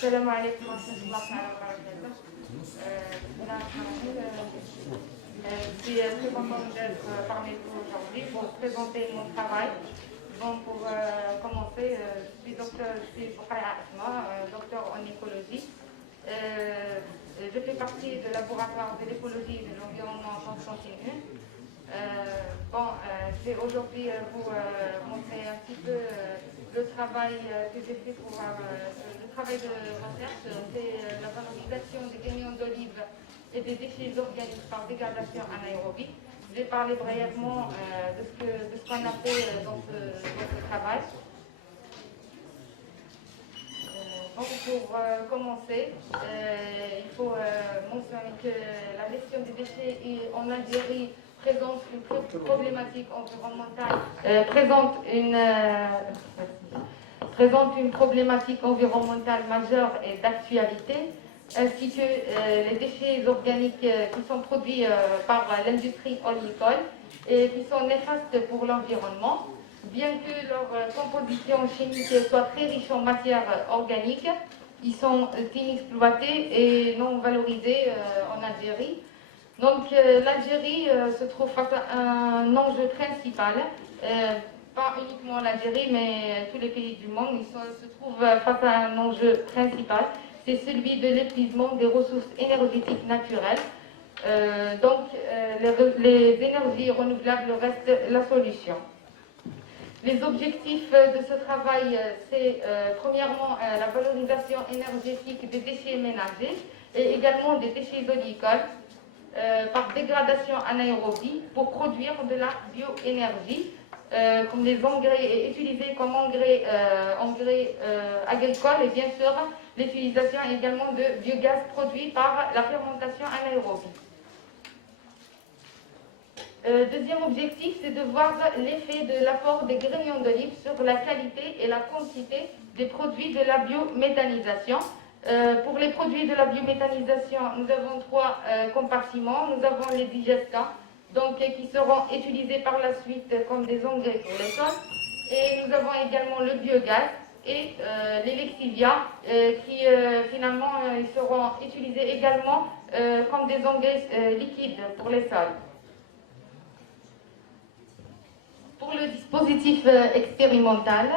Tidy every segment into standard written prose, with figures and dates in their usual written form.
Salam alaikum wa rahmatullahi wa barakatuh. Je suis très contente d'être parmi vous aujourd'hui pour présenter mon travail. Bon, pour commencer, je suis Boukhaya Asma, docteur en écologie. Je fais partie du laboratoire de l'écologie et de l'environnement continu. Je vais aujourd'hui vous montrer un petit peu le travail que j'ai fait pour le travail de recherche, c'est la valorisation des gagnants d'olive et des déchets organiques par dégradation anaérobie. Je vais parler brièvement de ce qu'on a fait dans ce travail. Donc pour commencer, il faut mentionner que la gestion des déchets en Algérie présente une problématique environnementale, présente une problématique environnementale majeure et d'actualité, ainsi que les déchets organiques qui sont produits par l'industrie oléicole et qui sont néfastes pour l'environnement. Bien que leur composition chimique soit très riche en matières organiques, ils sont inexploités et non valorisés en Algérie. Donc l'Algérie se trouve face à un enjeu principal, pas uniquement l'Algérie, mais tous les pays du monde, se trouvent face à un enjeu principal, c'est celui de l'épuisement des ressources énergétiques naturelles. Les énergies renouvelables restent la solution. Les objectifs de ce travail, c'est premièrement la valorisation énergétique des déchets ménagers et également des déchets oléicoles par dégradation anaérobie pour produire de la bioénergie, comme les engrais et utilisés comme engrais agricoles et bien sûr l'utilisation également de biogaz produit par la fermentation anaérobie. Deuxième objectif, c'est de voir l'effet de l'apport des graignons d'olive sur la qualité et la quantité des produits de la biométhanisation. Pour les produits de la biométhanisation, nous avons trois compartiments. Nous avons les digestants, qui seront utilisés par la suite comme des engrais pour les sols. Et nous avons également le biogaz et les lexivia, qui finalement ils seront utilisés également comme des engrais liquides pour les sols. Pour le dispositif expérimental,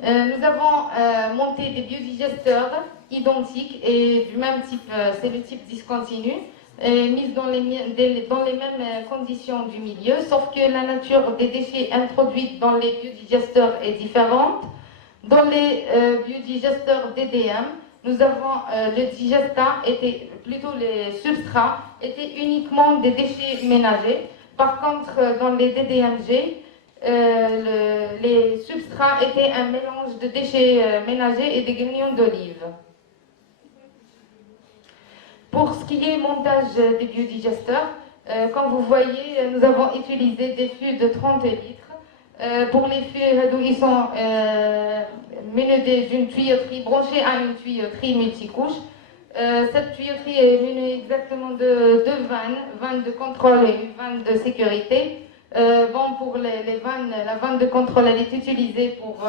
nous avons monté des biodigesteurs identiques et du même type, c'est le type discontinu, mis dans les mêmes conditions du milieu, sauf que la nature des déchets introduits dans les biodigesteurs est différente. Dans les biodigesteurs DDM, nous avons le digestat, les substrats étaient uniquement des déchets ménagers. Par contre, dans les DDMG, les substrats étaient un mélange de déchets ménagers et de graignons d'olive. Pour ce qui est montage des biodigesteurs, comme vous voyez, nous avons utilisé des fûts de 30 litres. Pour les fûts, ils sont menés d'une tuyauterie branchée à une tuyauterie multicouche. Cette tuyauterie est munie exactement de deux vannes de contrôle et une vanne de sécurité. Pour les vannes, la vanne de contrôle elle est utilisée pour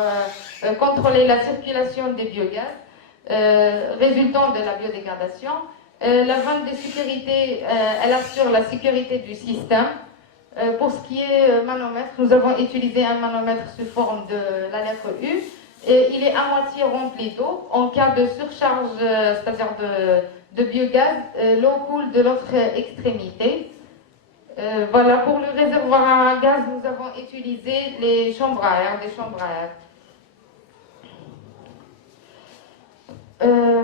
contrôler la circulation des biogaz résultant de la biodégradation. La vanne de sécurité, elle assure la sécurité du système. Pour ce qui est manomètre, nous avons utilisé un manomètre sous forme de la lettre U. Et il est à moitié rempli d'eau. En cas de surcharge, c'est-à-dire de biogaz, l'eau coule de l'autre extrémité. Voilà, pour le réservoir à gaz, nous avons utilisé des chambres à air.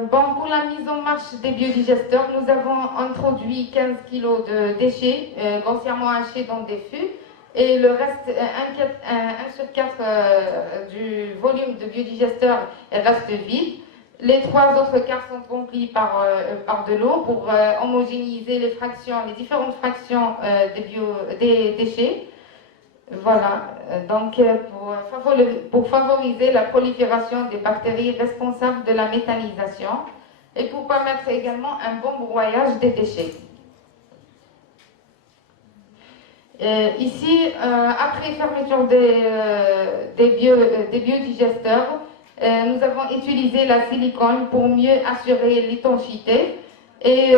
Pour la mise en marche des biodigesteurs, nous avons introduit 15 kg de déchets grossièrement hachés dans des fûts. Et le reste, 1 sur 4 du volume de biodigesteur reste vide. Les trois autres quarts sont remplis par de l'eau pour homogénéiser les différentes fractions des déchets. Voilà, pour favoriser la prolifération des bactéries responsables de la méthanisation et pour permettre également un bon broyage des déchets. Ici, après fermeture des biodigesteurs, Nous avons utilisé la silicone pour mieux assurer l'étanchéité. Et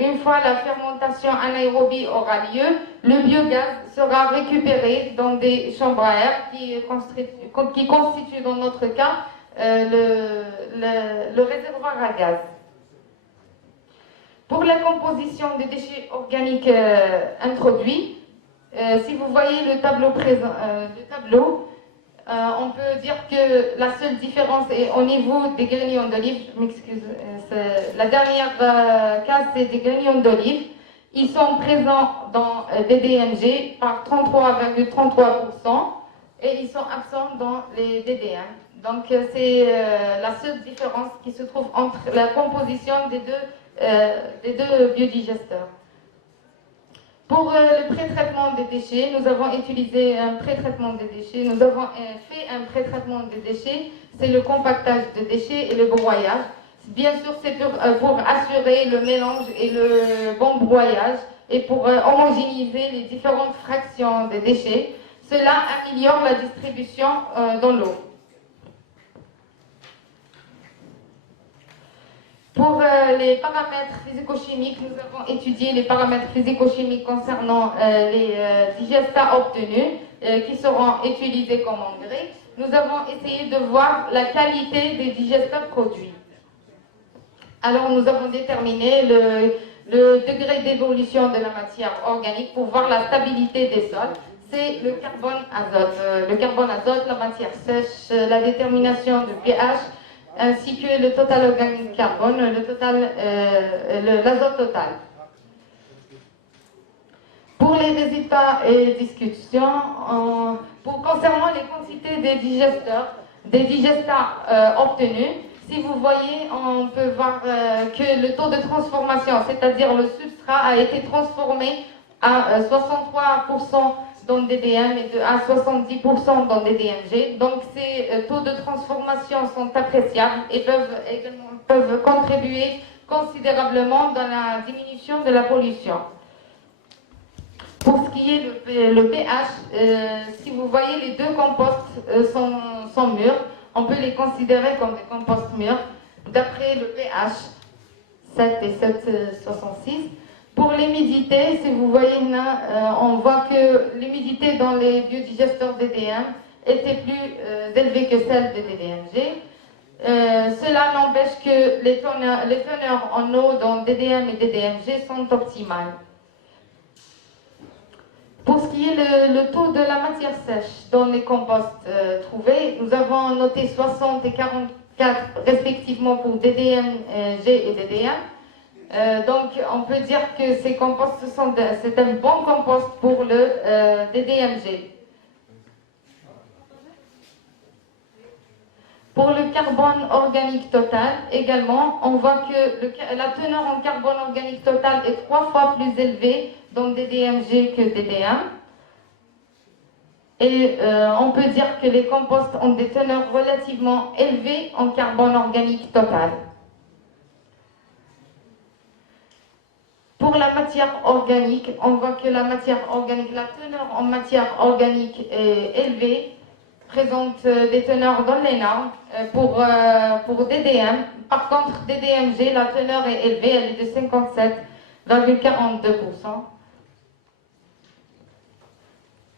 une fois la fermentation anaérobie aura lieu, le biogaz sera récupéré dans des chambres à air qui constituent dans notre cas le réservoir à gaz. Pour la composition des déchets organiques introduits, si vous voyez le tableau présent, on peut dire que la seule différence est au niveau des granions d'olive. Je m'excuse, la dernière case, c'est des granions d'olive. Ils sont présents dans des DMG par 33,33% et ils sont absents dans les DDM. Donc c'est la seule différence qui se trouve entre la composition des deux biodigesteurs. Pour le pré-traitement des déchets, nous avons utilisé un pré-traitement des déchets. Nous avons fait un pré-traitement des déchets, c'est le compactage de déchets et le broyage. Bien sûr, c'est pour assurer le mélange et le bon broyage et pour homogénéiser les différentes fractions des déchets. Cela améliore la distribution dans l'eau. Pour les paramètres physico-chimiques, nous avons étudié les paramètres physico-chimiques concernant les digestats obtenus qui seront utilisés comme engrais. Nous avons essayé de voir la qualité des digestats produits. Alors nous avons déterminé le degré d'évolution de la matière organique pour voir la stabilité des sols. C'est le carbone azote. Le carbone azote, la matière sèche, la détermination du pH, ainsi que le total organique carbone, l'azote total. Pour les résultats et discussions, concernant les quantités des digestats obtenus, si vous voyez, on peut voir que le taux de transformation, c'est-à-dire le substrat, a été transformé à 63% dans DDM et à 70% dans DDMG. Donc ces taux de transformation sont appréciables et peuvent contribuer considérablement dans la diminution de la pollution. Pour ce qui est le pH, si vous voyez, les deux composts sont mûrs. On peut les considérer comme des composts mûrs d'après le pH 7 et 7,66. Pour l'humidité, si vous voyez là, on voit que l'humidité dans les biodigesteurs DDM était plus élevée que celle des DDMG. Cela n'empêche que les teneurs en eau dans DDM et DDMG sont optimales. Pour ce qui est le taux de la matière sèche dans les composts trouvés, nous avons noté 60 et 44 respectivement pour DDMG et DDM. Donc on peut dire que ces composts, c'est un bon compost pour le DDMG. Pour le carbone organique total, également, on voit que la teneur en carbone organique total est 3 fois plus élevée dans DDMG que DDM. Et on peut dire que les composts ont des teneurs relativement élevées en carbone organique total. Pour la matière organique, on voit que la teneur en matière organique est élevée, présente des teneurs dans les normes pour DDM. Par contre, DDMG, la teneur est élevée, elle est de 57,42%.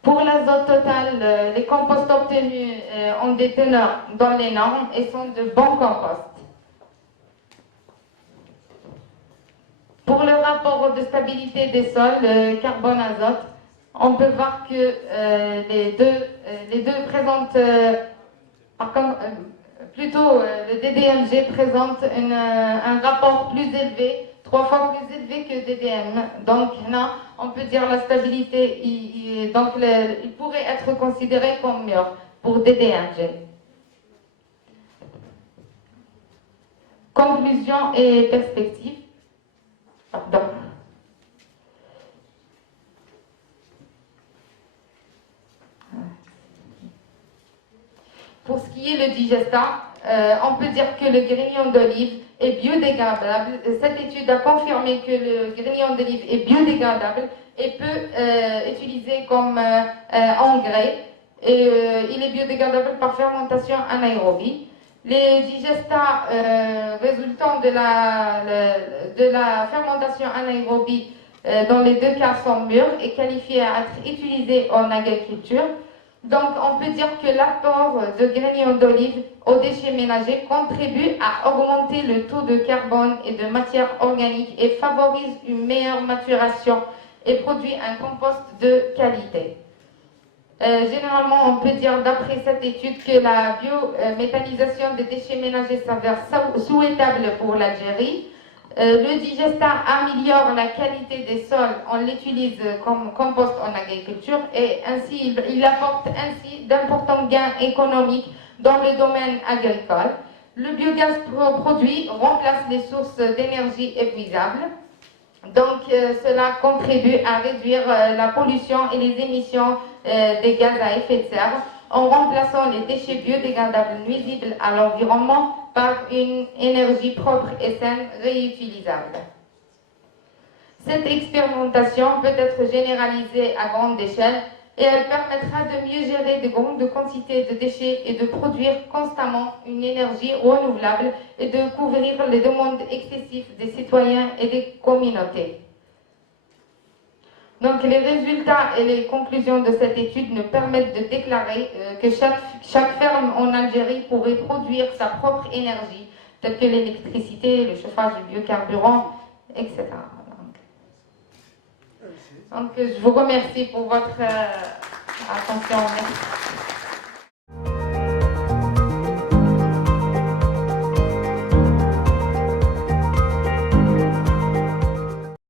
Pour l'azote total, les composts obtenus ont des teneurs dans les normes et sont de bons composts. Pour le rapport de stabilité des sols, carbone-azote, on peut voir que les deux présentent, le DDMG présente un rapport plus élevé, 3 fois plus élevé que DDM. Donc là, on peut dire la stabilité, il pourrait être considéré comme mûr pour DDMG. Conclusion et perspective. Pardon. Pour ce qui est le digestat, on peut dire que le grignon d'olive est biodégradable. Cette étude a confirmé que le grignon d'olive est biodégradable et peut utiliser comme engrais. Et il est biodégradable par fermentation anaérobie. Les digestats résultant de la fermentation anaérobie dans les deux cas sont mûrs et qualifiés à être utilisés en agriculture. Donc on peut dire que l'apport de graignons d'olive aux déchets ménagers contribue à augmenter le taux de carbone et de matière organique et favorise une meilleure maturation et produit un compost de qualité. Généralement, on peut dire d'après cette étude que la biométhanisation des déchets ménagers s'avère souhaitable pour l'Algérie. Le digestat améliore la qualité des sols, on l'utilise comme compost en agriculture et ainsi il apporte ainsi d'importants gains économiques dans le domaine agricole. Le biogaz produit remplace les sources d'énergie épuisables. Donc, cela contribue à réduire la pollution et les émissions des gaz à effet de serre en remplaçant les déchets biodégradables nuisibles à l'environnement par une énergie propre et saine réutilisable. Cette expérimentation peut être généralisée à grande échelle et elle permettra de mieux gérer de grandes quantités de déchets et de produire constamment une énergie renouvelable et de couvrir les demandes excessives des citoyens et des communautés. Donc les résultats et les conclusions de cette étude nous permettent de déclarer que chaque ferme en Algérie pourrait produire sa propre énergie, telle que l'électricité, le chauffage du biocarburant, etc. Donc je vous remercie pour votre attention. Merci.